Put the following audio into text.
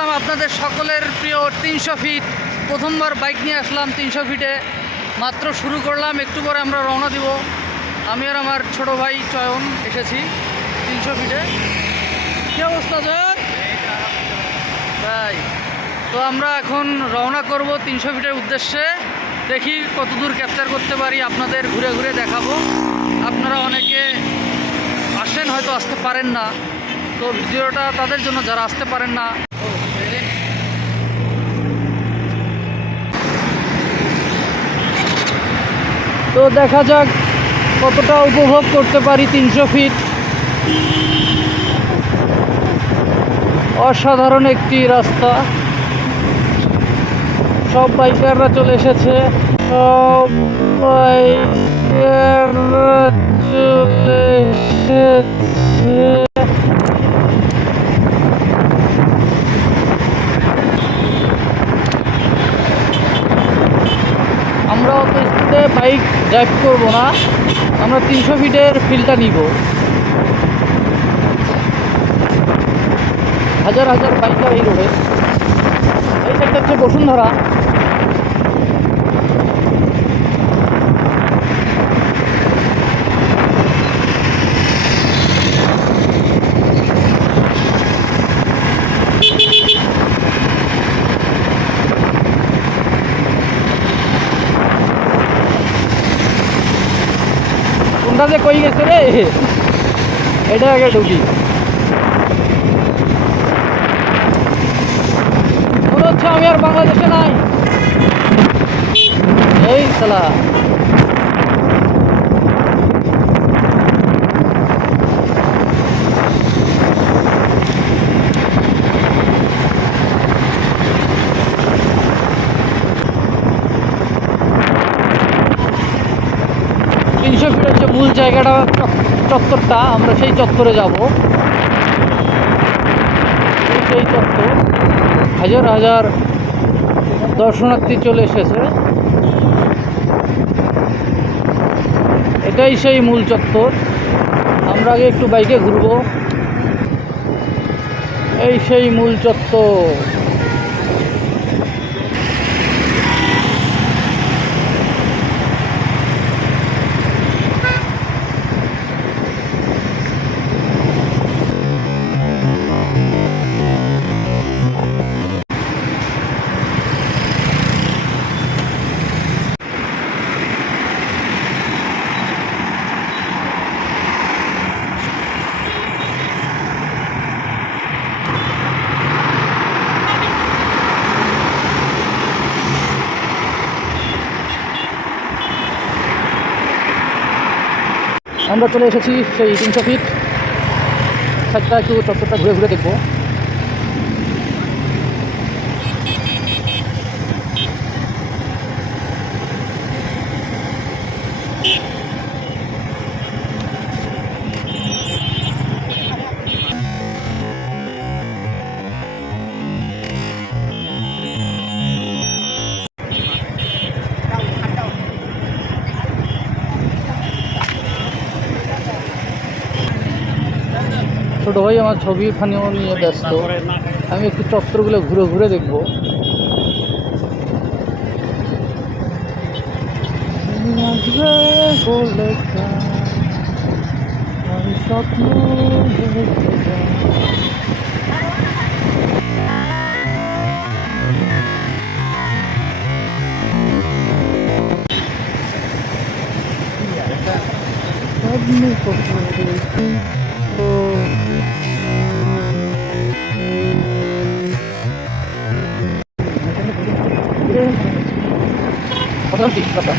আসলাম আপনাদের সকলের প্রিয় 300 ফিট। প্রথমবার বাইক নিয়ে আসলাম 300 ফিটে, মাত্র শুরু করলাম, একটু পরে আমরা রওনা দিব। আমি আর আমার ছোট ভাই চয়ন এসেছি 300 ফিটে। কী অবস্থা জয়ন? তাই তো আমরা এখন রওনা করব 300 ফিটের উদ্দেশ্যে। দেখি কতদূর ক্যাপচার করতে পারি, আপনাদের ঘুরে ঘুরে দেখাবো। আপনারা অনেকে আসেন, হয়তো আসতে পারেন না, তো ভিডিওটা তাদের জন্য যারা আসতে পারেন না। তো দেখা যাক কতটা উপভোগ করতে পারি 300 ফিট। অসাধারণ একটি রাস্তা। সব বাইকাররা চলে এসেছে, সব বাইকাররা চলে এসেছে। আমরা অত স্পিডে বাইক ড্রাইভ করবো না, আমরা 300 ফিটের ফিলটা নিব। হাজার হাজার বাইকার এই রোডে। এই সাইডটা হচ্ছে বসুন্ধরা। কোনটা যে কই গেছে রে, এটা আগে ঢুকি। মনে হচ্ছে আমি আর বাংলাদেশে নাই। এই শালা ফিটের যে মূল জায়গাটা, চত্বরটা, আমরা সেই চত্বরে যাব। সেই চত্বর, হাজার হাজার দর্শনার্থী চলে এসেছে। এটাই সেই মূল চত্বর। আমরা আগে একটু বাইকে ঘুরবো। এই সেই মূল চত্বর। আমরা চলে এসেছি সেই 300 ফিট। সাইডটা একটু চত্বরটা ঘুরে ঘুরে দেখবো। ছোট ভাই আমার ছবি ফানিও নিয়ে ব্যস্ত, আমি একটু চত্বরগুলো ঘুরে ঘুরে দেখবো। স্বপ্ন কথা।